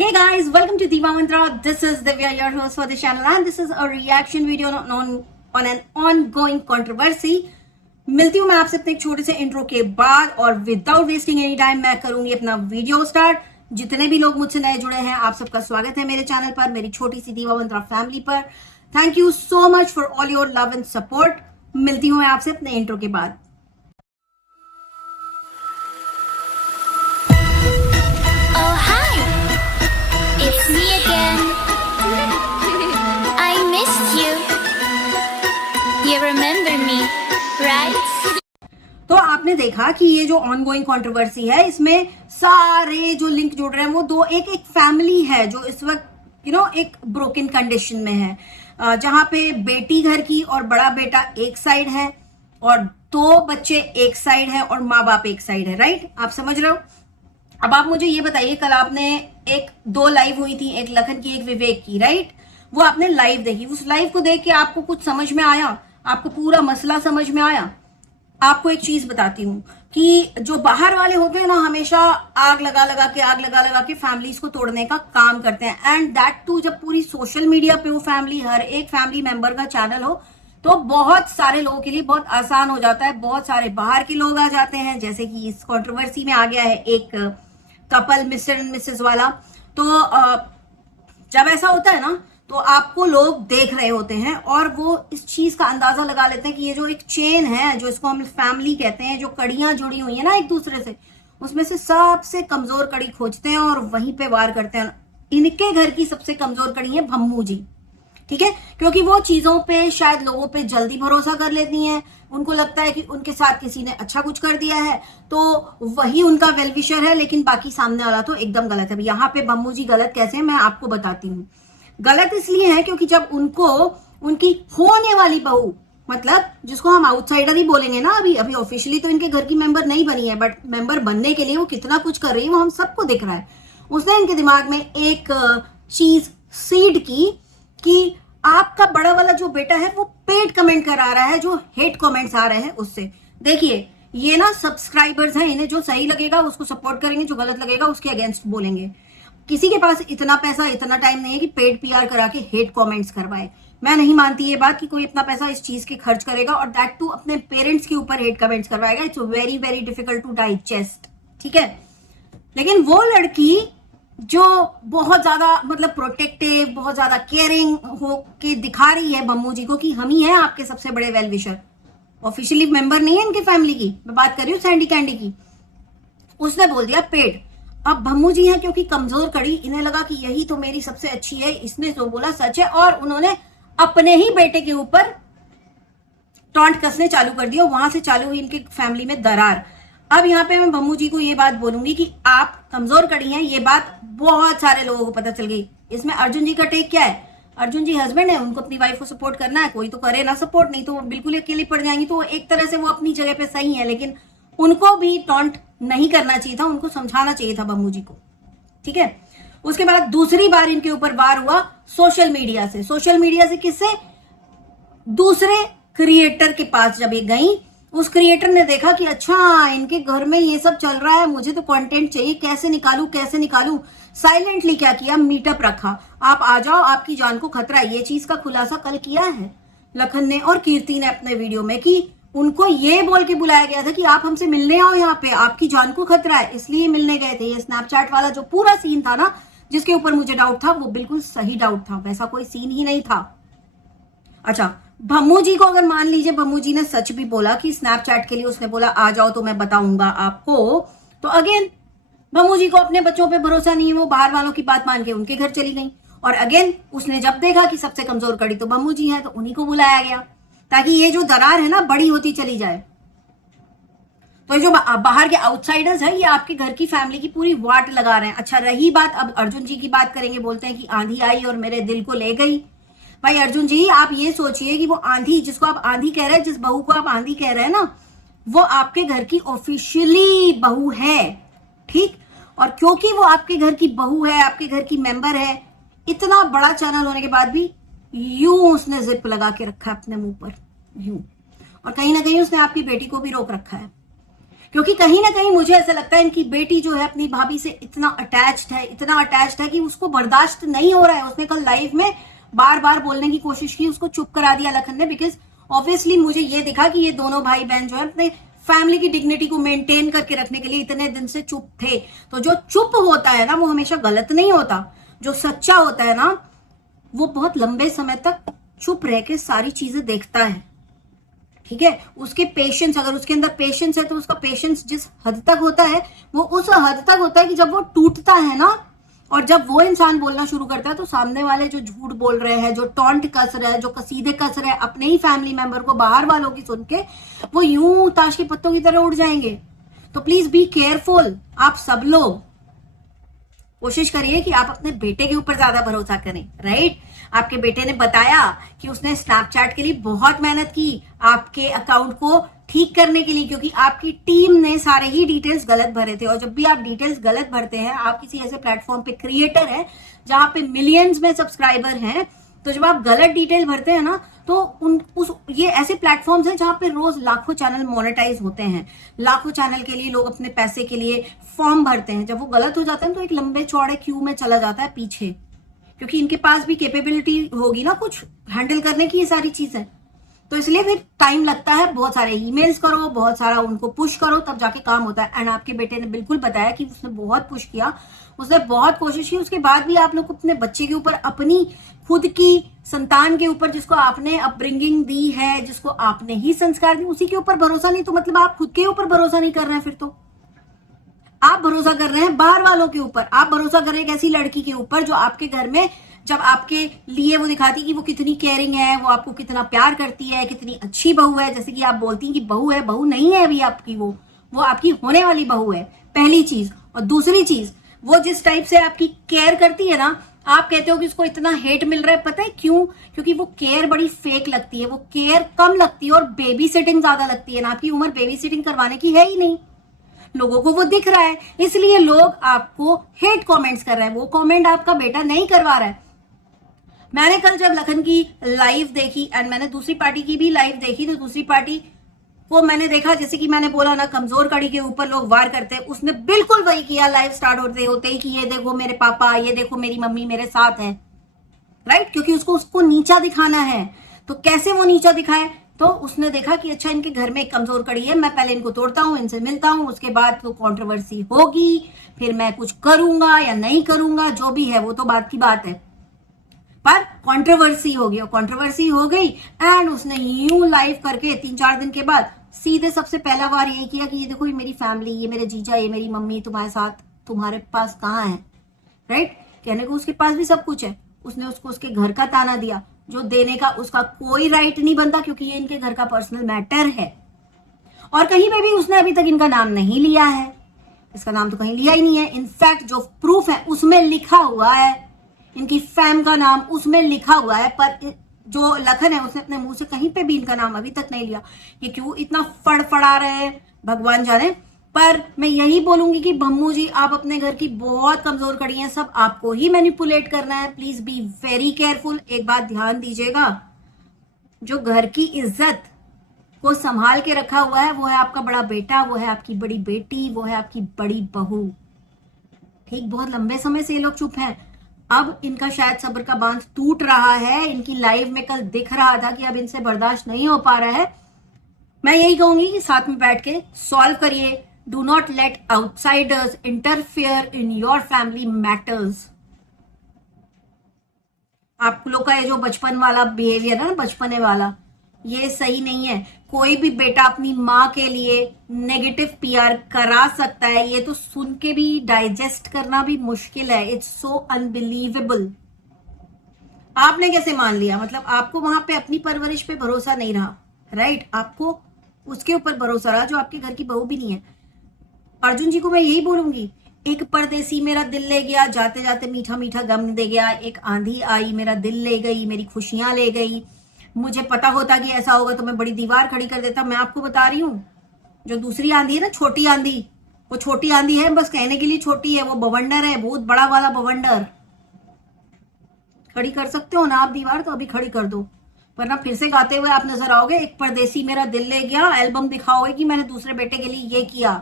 Hey guys, welcome to Diva Mantra. This is Divya, your host for the channel, and this is a reaction video on an ongoing controversy. मिलती हूँ मैं आपसे अपने एक छोटे से इंट्रो के बाद और विदाउट वेस्टिंग एनी टाइम मैं करूंगी अपना वीडियो स्टार्ट। जितने भी लोग मुझसे नए जुड़े हैं, आप सबका स्वागत है मेरे चैनल पर, मेरी छोटी सी दीवा मंत्रा फैमिली पर। Thank you so much for all your love and support. मिलती हूँ मैं आपसे अपने इंट्रो के बाद। It's me again. I missed you. You remember me, right? तो आपने देखा कि ये जो ऑनगोइंग कंट्रोवर्सी है, इसमें सारे जो लिंक जुड़ रहे हैं वो दो एक फैमिली है जो इस वक्त एक ब्रोकन कंडीशन में है, जहां पे बेटी घर की और बड़ा बेटा एक साइड है और दो बच्चे एक साइड है और माँ बाप एक साइड है। राइट, आप समझ रहे हो। अब आप मुझे ये बताइए, कल आपने दो लाइव हुई थी, एक लखन की एक विवेक की, राइट। वो आपने लाइव देखी, उस लाइव को देख के आपको कुछ समझ में आया? आपको पूरा मसला समझ में आया? आपको एक चीज बताती हूँ कि जो बाहर वाले होते हैं ना, हमेशा आग लगा के फैमिलीज को तोड़ने का काम करते हैं। एंड दैट टू जब पूरी सोशल मीडिया पे वो फैमिली, हर एक फैमिली मेंबर का चैनल हो, तो बहुत सारे लोगों के लिए बहुत आसान हो जाता है। बहुत सारे बाहर के लोग आ जाते हैं, जैसे कि इस कंट्रोवर्सी में आ गया है एक कपल, मिस्टर एंड मिसेस वाला। तो जब ऐसा होता है ना, तो आपको लोग देख रहे होते हैं और वो इस चीज का अंदाजा लगा लेते हैं कि ये जो एक चेन है, जो इसको हम फैमिली कहते हैं, जो कड़ियां जुड़ी हुई है ना एक दूसरे से, उसमें से सबसे कमजोर कड़ी खोजते हैं और वहीं पे वार करते हैं। इनके घर की सबसे कमजोर कड़ी है भम्मू जी, ठीक है, क्योंकि वो चीजों पे शायद लोगों पे जल्दी भरोसा कर लेती हैं। उनको लगता है कि उनके साथ किसी ने अच्छा कुछ कर दिया है तो वही उनका वेलविशर है, लेकिन बाकी सामने वाला तो एकदम गलत है। यहाँ पे भम्मू जी गलत कैसे है, मैं आपको बताती हूँ। गलत इसलिए है क्योंकि जब उनको उनकी होने वाली बहू, मतलब जिसको हम आउटसाइडर ही बोलेंगे ना, अभी ऑफिशियली तो इनके घर की मेंबर नहीं बनी है, बट मेंबर बनने के लिए वो कितना कुछ कर रही है वो हम सबको दिख रहा है। उसने इनके दिमाग में एक चीज सीड की कि आपका बड़ा वाला जो बेटा है वो पेड कमेंट करा रहा है, जो हेट कमेंट्स आ रहे हैं उससे। देखिए, ये ना सब्सक्राइबर्स हैं, इन्हें जो सही लगेगा उसको सपोर्ट करेंगे, जो गलत लगेगा उसके अगेंस्ट बोलेंगे। किसी के पास इतना पैसा, इतना टाइम नहीं है कि पेड पीआर करा के हेट कमेंट्स करवाए। मैं नहीं मानती ये बात कि कोई इतना पैसा इस चीज के खर्च करेगा और दैट टू अपने पेरेंट्स के ऊपर हेट कमेंट्स करवाएगा। It's very very difficult to digest, ठीक है। लेकिन वो लड़की जो बहुत ज्यादा मतलब प्रोटेक्टिव, बहुत ज्यादा केयरिंग हो के दिखा रही है भम्मू जी को कि हम ही हैं आपके सबसे बड़े वेल विशर, ऑफिशियली मेंबर नहीं है इनके फैमिली की, मैं बात कर रही हूँ सैंडी कैंडी की। उसने बोल दिया पेड। अब भम्मू जी हैं क्योंकि कमजोर कड़ी, इन्हें लगा कि यही तो मेरी सबसे अच्छी है, इसने जो बोला सच है, और उन्होंने अपने ही बेटे के ऊपर टॉन्ट कसने चालू कर दिया। वहां से चालू हुई इनके फैमिली में दरार। अब यहाँ पे मैं भम्मू जी को ये बात बोलूंगी कि आप कमजोर कड़ी हैं, ये बात बहुत सारे लोगों को पता चल गई। इसमें अर्जुन जी का टेक क्या है? अर्जुन जी हस्बैंड है, उनको अपनी वाइफ को सपोर्ट करना है, कोई तो करे ना सपोर्ट, नहीं तो वो बिल्कुल अकेले पड़ जाएंगी। तो एक तरह से वो अपनी जगह पे सही है, लेकिन उनको भी टॉन्ट नहीं करना चाहिए था, उनको समझाना चाहिए था भम्मू जी को, ठीक है। उसके बाद दूसरी बार इनके ऊपर वार हुआ सोशल मीडिया से। सोशल मीडिया से किससे? दूसरे क्रिएटर के पास जब ये गई, उस क्रिएटर ने देखा कि अच्छा इनके घर में ये सब चल रहा है, मुझे तो कंटेंट चाहिए, कैसे निकालूं। साइलेंटली क्या किया, मीटअप रखा, आप आ जाओ, आपकी जान को खतरा है। ये चीज का खुलासा कल किया है लखन ने और कीर्ति ने अपने वीडियो में कि उनको ये बोल के बुलाया गया था कि आप हमसे मिलने आओ, यहाँ पे आपकी जान को खतरा है, इसलिए मिलने गए थे। ये स्नैपचैट वाला जो पूरा सीन था ना, जिसके ऊपर मुझे डाउट था, वो बिल्कुल सही डाउट था, वैसा कोई सीन ही नहीं था। अच्छा, भम्मू जी को अगर मान लीजिए भम्मू जी ने सच भी बोला कि स्नैपचैट के लिए उसने बोला आ जाओ तो मैं बताऊंगा आपको, तो अगेन भम्मू जी को अपने बच्चों पे भरोसा नहीं है, वो बाहर वालों की बात मान के उनके घर चली गई। और अगेन उसने जब देखा कि सबसे कमजोर कड़ी तो भम्मू जी है, तो उन्हीं को बुलाया गया ताकि ये जो दरार है ना बड़ी होती चली जाए। तो जो बाहर के आउटसाइडर्स है, ये आपके घर की फैमिली की पूरी वाट लगा रहे हैं। अच्छा, रही बात, अब अर्जुन जी की बात करेंगे। बोलते हैं कि आंधी आई और मेरे दिल को ले गई। भाई अर्जुन जी, आप ये सोचिए कि वो आंधी, जिसको आप आंधी कह रहे हैं, जिस बहू को आप आंधी कह रहे हैं ना, वो आपके घर की ऑफिशियली बहू है, ठीक। और क्योंकि वो आपके घर की बहू है, आपके घर की मेंबर है, इतना बड़ा चैनल होने के बाद भी यूं उसने जिप लगा के रखा है अपने मुंह पर, यूं। और कहीं ना कहीं उसने आपकी बेटी को भी रोक रखा है। क्योंकि कहीं ना कहीं मुझे ऐसा लगता है इनकी बेटी जो है अपनी भाभी से इतना अटैच्ड है कि उसको बर्दाश्त नहीं हो रहा है। उसने कल लाइव में बार बार बोलने की कोशिश की, उसको चुप करा दिया लखन ने, बिकॉज ऑब्वियसली मुझे ये दिखा कि ये दोनों भाई बहन जो है अपने फैमिली की डिग्निटी को मेंटेन करके रखने के लिए इतने दिन से चुप थे। तो जो चुप होता है ना वो हमेशा गलत नहीं होता, जो सच्चा होता है ना वो बहुत लंबे समय तक चुप रह के सारी चीजें देखता है, ठीक है। उसके पेशेंस, अगर उसके अंदर पेशेंस है तो उसका पेशेंस जिस हद तक होता है वो उस हद तक होता है कि जब वो टूटता है ना और जब वो इंसान बोलना शुरू करता है तो सामने वाले जो झूठ बोल रहे हैं, जो टॉन्ट कस रहे हैं, जो कसीदे कस रहे हैं अपने ही फैमिली मेंबर को बाहर वालों की सुन के, वो यूं ताश के पत्तों की तरह उड़ जाएंगे। तो प्लीज बी केयरफुल। आप सब लोग कोशिश करिए कि आप अपने बेटे के ऊपर ज्यादा भरोसा करें, राइट। आपके बेटे ने बताया कि उसने स्नैपचैट के लिए बहुत मेहनत की आपके अकाउंट को ठीक करने के लिए, क्योंकि आपकी टीम ने सारे ही डिटेल्स गलत भरे थे। और जब भी आप डिटेल्स गलत भरते हैं, आप किसी ऐसे प्लेटफॉर्म पे क्रिएटर है जहां पे मिलियंस में सब्सक्राइबर हैं, तो जब आप गलत डिटेल भरते हैं ना तो ये ऐसे प्लेटफॉर्म्स हैं जहां पे रोज लाखों चैनल मोनेटाइज होते हैं। लाखों चैनल के लिए लोग अपने पैसे के लिए फॉर्म भरते हैं। जब वो गलत हो जाता है तो एक लंबे चौड़े क्यू में चला जाता है पीछे, क्योंकि इनके पास भी कैपेबिलिटी होगी ना कुछ हैंडल करने की ये सारी चीजें। तो इसलिए फिर टाइम लगता है, बहुत सारे ईमेल्स करो, बहुत सारा उनको पुश करो, तब जाके काम होता है। एंड आपके बेटे ने बिल्कुल बताया कि उसने बहुत पुश किया, उसने बहुत कोशिश की, उसके बाद भी आप लोग अपने बच्चे के ऊपर, अपनी खुद की संतान के ऊपर, जिसको आपने अपब्रिंगिंग दी है, जिसको आपने ही संस्कार दिए, उसी के ऊपर भरोसा नहीं। तो मतलब आप खुद के ऊपर भरोसा नहीं कर रहे हैं। फिर तो आप भरोसा कर रहे हैं बाहर वालों के ऊपर। आप भरोसा कर रहे हैं एक ऐसी लड़की के ऊपर जो आपके घर में जब आपके लिए वो दिखाती कि वो कितनी केयरिंग है, वो आपको कितना प्यार करती है, कितनी अच्छी बहू है। जैसे कि आप बोलती हैं कि बहू है, बहू नहीं है अभी आपकी, वो आपकी होने वाली बहू है, पहली चीज। और दूसरी चीज, वो जिस टाइप से आपकी केयर करती है ना, आप कहते हो कि उसको इतना हेट मिल रहा है, पता है क्यों? क्योंकि वो केयर बड़ी फेक लगती है, वो केयर कम लगती है और बेबी सिटिंग ज्यादा लगती है ना। आपकी उम्र बेबी सिटिंग करवाने की है ही नहीं, लोगों को वो दिख रहा है, इसलिए लोग आपको हेट कमेंट्स कर रहे हैं। वो कमेंट आपका बेटा नहीं करवा रहा है। मैंने कल जब लखन की लाइव देखी एंड मैंने दूसरी पार्टी की भी लाइव देखी, तो दूसरी पार्टी को मैंने देखा, जैसे कि मैंने बोला ना, कमजोर कड़ी के ऊपर लोग वार करते हैं, उसने बिल्कुल वही किया लाइव स्टार्ट होते ही कि ये देखो मेरे पापा, ये देखो मेरी मम्मी मेरे साथ है, राइट। क्योंकि उसको नीचा दिखाना है। तो कैसे वो नीचा दिखाए? तो उसने देखा कि अच्छा इनके घर में एक कमजोर कड़ी है, मैं पहले इनको तोड़ता हूं, इनसे मिलता हूं, उसके बाद तो कंट्रोवर्सी होगी, फिर मैं कुछ करूंगा या नहीं करूंगा, जो भी है वो तो बात की बात है, पर कंट्रोवर्सी होगी। और कंट्रोवर्सी हो गई एंड उसने यूं लाइव करके 3-4 दिन के बाद सीधे सबसे पहला बार यही किया कि ये देखो ये मेरी फैमिली, ये मेरे जीजा, ये मेरी मम्मी तुम्हारे साथ, तुम्हारे पास कहाँ है, राइट। कहने को उसके पास भी सब कुछ है। उसने उसको उसके घर का ताना दिया, जो देने का उसका कोई राइट नहीं बनता, क्योंकि ये इनके घर का पर्सनल मैटर है। और कहीं पे भी उसने अभी तक इनका नाम नहीं लिया है, इसका नाम तो कहीं लिया ही नहीं है। इनफैक्ट जो प्रूफ है उसमें लिखा हुआ है, इनकी फैम का नाम उसमें लिखा हुआ है, पर जो लखन है उसने अपने मुंह से कहीं पे भी इनका नाम अभी तक नहीं लिया। ये क्यों इतना फड़फड़ा रहे हैं भगवान जाने। पर मैं यही बोलूंगी कि बम्मू जी, आप अपने घर की बहुत कमजोर कड़ी हैं, सब आपको ही मैनिपुलेट करना है। Please be very careful. एक बात ध्यान दीजिएगा, जो घर की इज्जत को संभाल के रखा हुआ है वो है आपका बड़ा बेटा, वो है आपकी बड़ी बेटी, वो है आपकी बड़ी बहू, ठीक। बहुत लंबे समय से ये लोग चुप हैं। अब इनका शायद सब्र का बांध टूट रहा है। इनकी लाइव में कल दिख रहा था कि अब इनसे बर्दाश्त नहीं हो पा रहा है। मैं यही कहूंगी कि साथ में बैठ के सॉल्व करिए। Do not let outsiders interfere in your family matters. आप लोग का ये जो बचपन वाला बिहेवियर है ना, बचपने वाला, ये सही नहीं है। कोई भी बेटा अपनी माँ के लिए नेगेटिव पीआर करा सकता है, ये तो सुन के भी डाइजेस्ट करना भी मुश्किल है। It's so unbelievable. आपने कैसे मान लिया? मतलब आपको वहां पे अपनी परवरिश पे भरोसा नहीं रहा, राइट। आपको उसके ऊपर भरोसा रहा जो आपके घर की बहू भी नहीं है। अर्जुन जी को मैं यही बोलूंगी, एक परदेसी मेरा दिल ले गया, जाते जाते मीठा मीठा गम दे गया। एक आंधी आई, मेरा दिल ले गई, मेरी खुशियां ले गई। मुझे पता होता कि ऐसा होगा तो मैं बड़ी दीवार खड़ी कर देता। मैं आपको बता रही हूँ, जो दूसरी आंधी है ना, छोटी आंधी, वो छोटी आंधी है, बस कहने के लिए छोटी है। वो बवंडर है, बहुत बड़ा वाला बवंडर। खड़ी कर सकते हो ना आप दीवार, तो अभी खड़ी कर दो। वरना फिर से गाते हुए आप नजर आओगे, एक परदेसी मेरा दिल ले गया, एल्बम दिखाओगे कि मैंने दूसरे बेटे के लिए ये किया।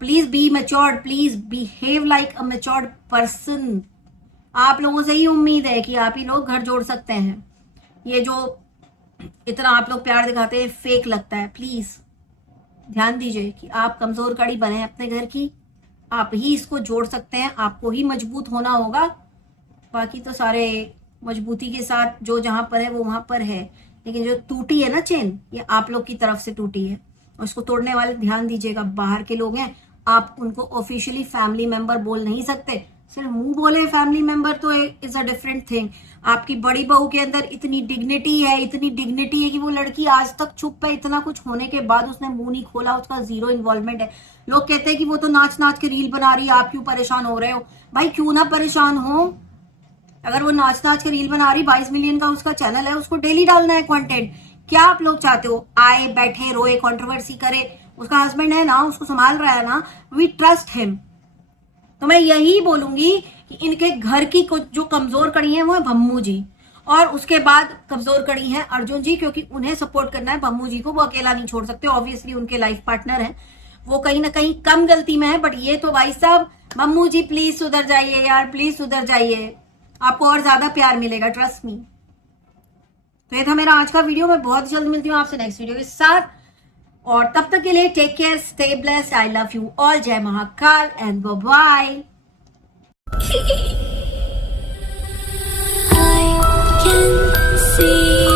Please be matured, please behave like a matured person. आप लोगों से ही उम्मीद है कि आप ही लोग घर जोड़ सकते हैं। ये जो इतना आप लोग प्यार दिखाते हैं फेक लगता है। प्लीज ध्यान दीजिए कि आप कमजोर कड़ी बने अपने घर की, आप ही इसको जोड़ सकते हैं, आपको ही मजबूत होना होगा। बाकी तो सारे मजबूती के साथ जो जहां पर है वो वहां पर है, लेकिन जो टूटी है ना चेन, ये आप लोग की तरफ से टूटी है। और इसको तोड़ने वाले ध्यान दीजिएगा, बाहर के लोग हैं, आप उनको ऑफिशियली फैमिली मेंबर बोल नहीं सकते। सिर्फ मुंह बोले फैमिली मेंबर तो इज अ डिफरेंट थिंग। आपकी बड़ी बहू के अंदर इतनी डिग्निटी है, इतनी डिग्निटी है कि वो लड़की आज तक चुप है, इतना कुछ होने के बाद उसने मुंह नहीं खोला, उसका जीरो इन्वॉल्वमेंट है। लोग कहते हैं कि वो तो नाच नाच के रील बना रही है, आप क्यों परेशान हो रहे हो? भाई क्यों ना परेशान हो, अगर वो नाच नाच के रील बना रही, 22 मिलियन का उसका चैनल है, उसको डेली डालना है कंटेंट। क्या आप लोग चाहते हो आए बैठे रोए कंट्रोवर्सी करे? उसका हस्बैंड है ना, उसको संभाल रहा है ना, वी ट्रस्ट हिम। तो मैं यही बोलूंगी कि इनके घर की कुछ जो कमजोर कड़ी है वो है भम्मू जी, और उसके बाद कमजोर कड़ी है अर्जुन जी, क्योंकि उन्हें सपोर्ट करना है भम्मू जी को, वो अकेला नहीं छोड़ सकते। ऑब्वियसली उनके लाइफ पार्टनर है, वो कहीं ना कहीं कम गलती में है, बट ये तो भाई साहब भम्मू जी प्लीज सुधर जाइए यार, प्लीज सुधर जाइए, आपको और ज्यादा प्यार मिलेगा, ट्रस्ट मी। तो ये था मेरा आज का वीडियो। मैं बहुत जल्द मिलती हूँ आपसे नेक्स्ट वीडियो के साथ, और तब तक के लिए take care, stay blessed, I love you all, जय Mahakal and bye. I can see